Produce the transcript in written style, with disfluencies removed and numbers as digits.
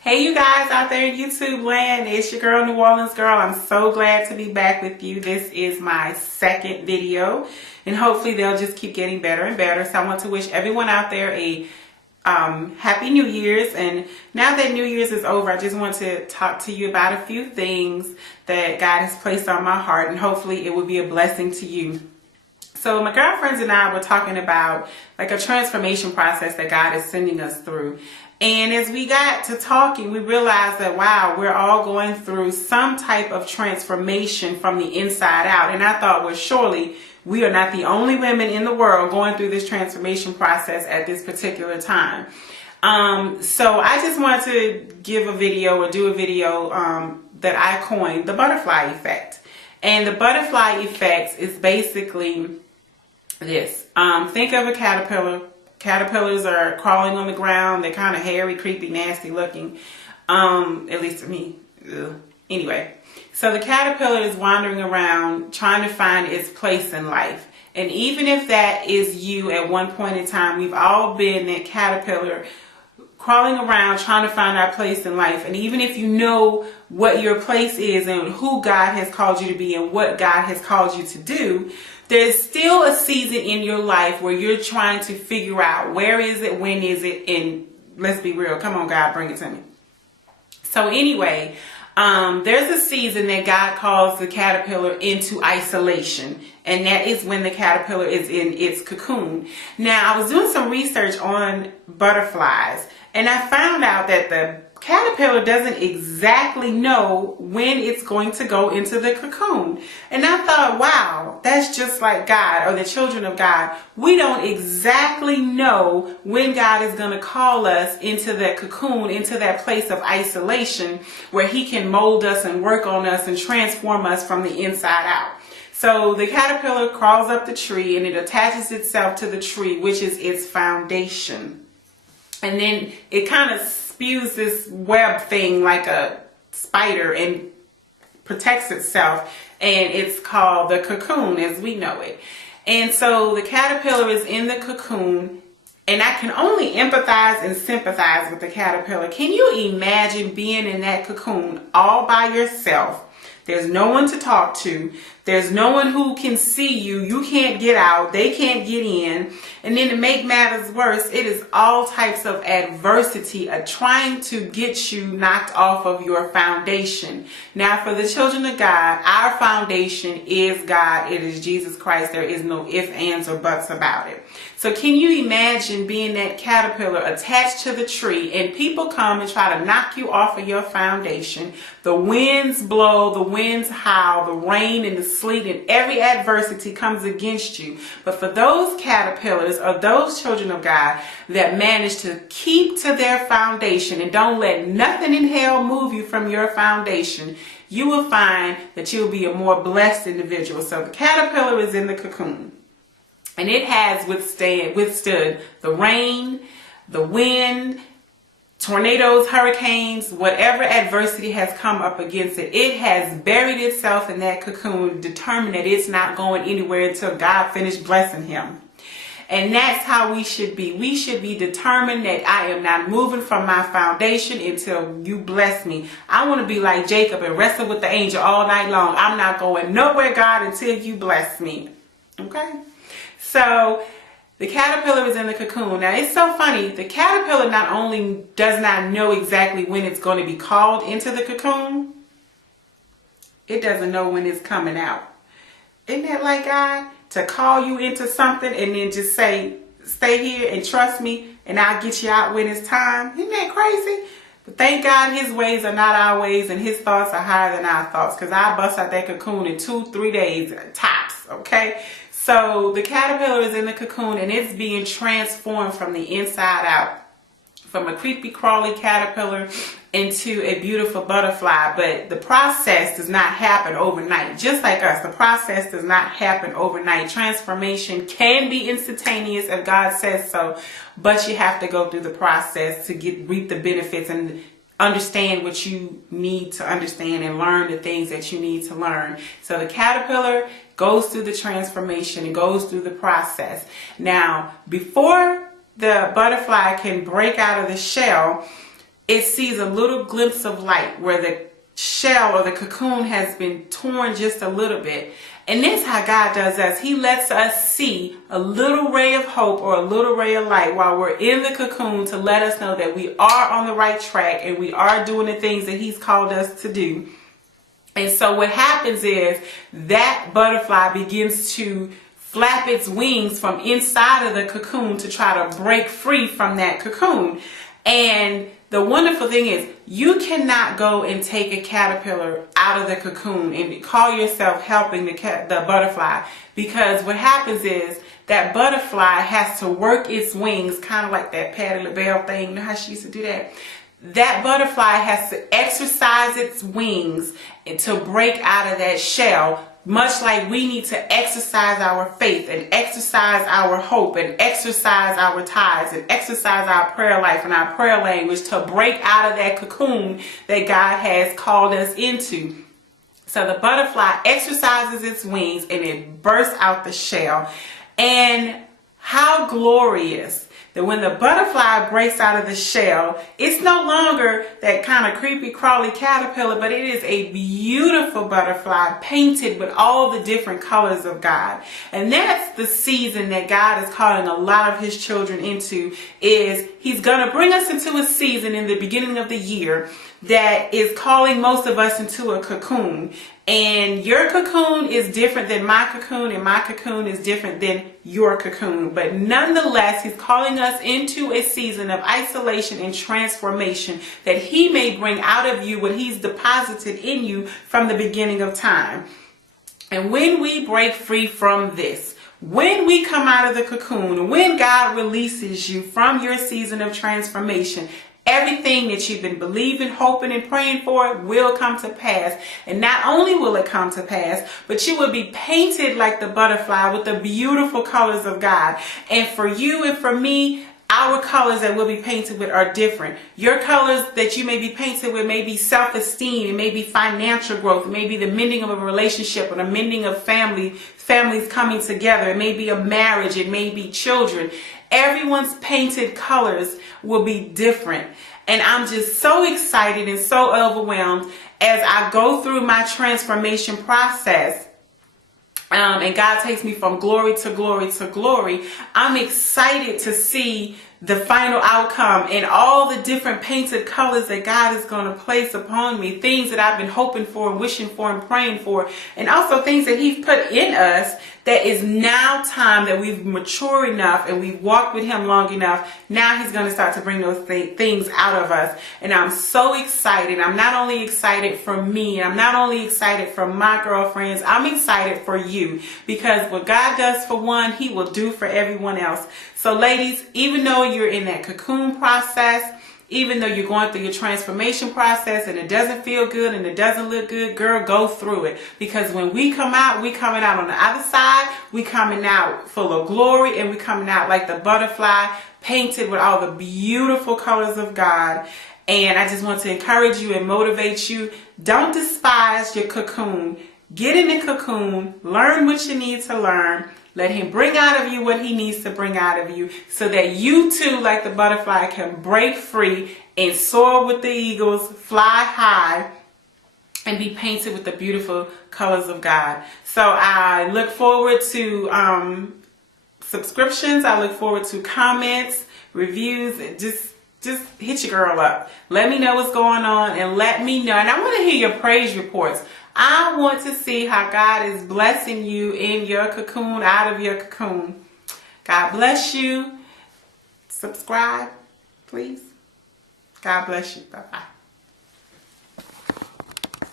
Hey you guys out there in YouTube land, it's your girl New Orleans girl. I'm so glad to be back with you. This is my second video and hopefully they'll just keep getting better and better. So I want to wish everyone out there a happy New Year's, and now that New Year's is over, I just want to talk to you about a few things that God has placed on my heart, and hopefully it will be a blessing to you. So my girlfriends and I were talking about like a transformation process that God is sending us through. And as we got to talking, we realized that, wow, we're all going through some type of transformation from the inside out. And I thought, well, surely we are not the only women in the world going through this transformation process at this particular time. So I just wanted to give a video or do a video that I coined the butterfly effect. And the butterfly effect is basically this. Think of a caterpillar. Caterpillars are crawling on the ground. They're kind of hairy, creepy, nasty looking. At least to me. Ugh. Anyway, so the caterpillar is wandering around trying to find its place in life. And even if that is you at one point in time, we've all been that caterpillar crawling around trying to find our place in life. And even if you know what your place is and who God has called you to be and what God has called you to do, there's still a season in your life where you're trying to figure out where is it, when is it, and let's be real. Come on, God, bring it to me. So anyway, there's a season that God calls the caterpillar into isolation, and that is when the caterpillar is in its cocoon. Now, I was doing some research on butterflies, and I found out that the caterpillar doesn't exactly know when it's going to go into the cocoon. And I thought, wow, that's just like God or the children of God. We don't exactly know when God is going to call us into that cocoon, into that place of isolation where he can mold us and work on us and transform us from the inside out. So the caterpillar crawls up the tree and it attaches itself to the tree, which is its foundation. And then it kind of spews this web thing like a spider and protects itself, and it's called the cocoon as we know it. And so the caterpillar is in the cocoon, and I can only empathize and sympathize with the caterpillar. Can you imagine being in that cocoon all by yourself? There's no one to talk to. There's no one who can see you. You can't get out. They can't get in. And then to make matters worse, it is all types of adversity trying to get you knocked off of your foundation. Now, for the children of God, our foundation is God. It is Jesus Christ. There is no ifs, ands, or buts about it. So can you imagine being that caterpillar attached to the tree and people come and try to knock you off of your foundation? The winds blow, the winds howl, the rain and the sleet and every adversity comes against you. But for those caterpillars or those children of God that manage to keep to their foundation and don't let nothing in hell move you from your foundation, you will find that you'll be a more blessed individual. So the caterpillar is in the cocoon. And it has withstood the rain, the wind, tornadoes, hurricanes, whatever adversity has come up against it. It has buried itself in that cocoon, determined that it's not going anywhere until God finished blessing him. And that's how we should be. We should be determined that I am not moving from my foundation until you bless me. I want to be like Jacob and wrestle with the angel all night long. I'm not going nowhere, God, until you bless me. Okay? So the caterpillar is in the cocoon. Now it's so funny. The caterpillar not only does not know exactly when it's going to be called into the cocoon, it doesn't know when it's coming out. Isn't that like God? To call you into something and then just say, stay here and trust me and I'll get you out when it's time. Isn't that crazy? But thank God his ways are not our ways and his thoughts are higher than our thoughts, because I bust out that cocoon in 2-3 days tops. Okay? So the caterpillar is in the cocoon and it's being transformed from the inside out, from a creepy crawly caterpillar into a beautiful butterfly. But the process does not happen overnight. Just like us, the process does not happen overnight. Transformation can be instantaneous if God says so, but you have to go through the process to reap the benefits and understand what you need to understand and learn the things that you need to learn. So the caterpillar goes through the transformation and goes through the process. Now, before the butterfly can break out of the shell, it sees a little glimpse of light where the shell or the cocoon has been torn just a little bit. And that's how God does us. He lets us see a little ray of hope or a little ray of light while we're in the cocoon to let us know that we are on the right track and we are doing the things that He's called us to do. And so what happens is that butterfly begins to flap its wings from inside of the cocoon to try to break free from that cocoon. And the wonderful thing is, you cannot go and take a caterpillar out of the cocoon and call yourself helping the butterfly, because what happens is that butterfly has to work its wings, kind of like that Patti LaBelle thing. You know how she used to do that? That butterfly has to exercise its wings to break out of that shell, much like we need to exercise our faith and exercise our hope and exercise our tithes and exercise our prayer life and our prayer language to break out of that cocoon that God has called us into. So the butterfly exercises its wings and it bursts out the shell. And how glorious that when the butterfly breaks out of the shell, it's no longer that kind of creepy crawly caterpillar, but it is a beautiful butterfly painted with all the different colors of God. And that's the season that God is calling a lot of His children into. Is He's going to bring us into a season in the beginning of the year that is calling most of us into a cocoon. And your cocoon is different than my cocoon, and my cocoon is different than your cocoon. But nonetheless, He's calling us into a season of isolation and transformation that He may bring out of you what He's deposited in you from the beginning of time. And when we break free from this, when we come out of the cocoon, when God releases you from your season of transformation, everything that you've been believing, hoping, and praying for will come to pass. And not only will it come to pass, but you will be painted like the butterfly with the beautiful colors of God. And for you and for me, our colors that we'll be painted with are different. Your colors that you may be painted with may be self-esteem, it may be financial growth, it may be the mending of a relationship or the mending of families coming together. It may be a marriage, it may be children. Everyone's painted colors will be different. And I'm just so excited and so overwhelmed as I go through my transformation process. And God takes me from glory to glory to glory. I'm excited to see the final outcome and all the different painted colors that God is going to place upon me. Things that I've been hoping for and wishing for and praying for. And also things that He's put in us that is now time that we've matured enough and we've walked with Him long enough. Now He's going to start to bring those things out of us. And I'm so excited. I'm not only excited for me. I'm not only excited for my girlfriends. I'm excited for you. Because what God does for one, He will do for everyone else. So ladies, even though you're in that cocoon process, even though you're going through your transformation process and it doesn't feel good and it doesn't look good, girl, go through it. Because when we come out, we coming out on the other side, we coming out full of glory, and we coming out like the butterfly, painted with all the beautiful colors of God. And I just want to encourage you and motivate you. Don't despise your cocoon. Get in the cocoon, learn what you need to learn. Let Him bring out of you what He needs to bring out of you so that you too, like the butterfly, can break free and soar with the eagles, fly high, and be painted with the beautiful colors of God. So I look forward to subscriptions. I look forward to comments, reviews. Just hit your girl up. Let me know what's going on and let me know. And I want to hear your praise reports. I want to see how God is blessing you in your cocoon, out of your cocoon. God bless you. Subscribe, please. God bless you. Bye-bye.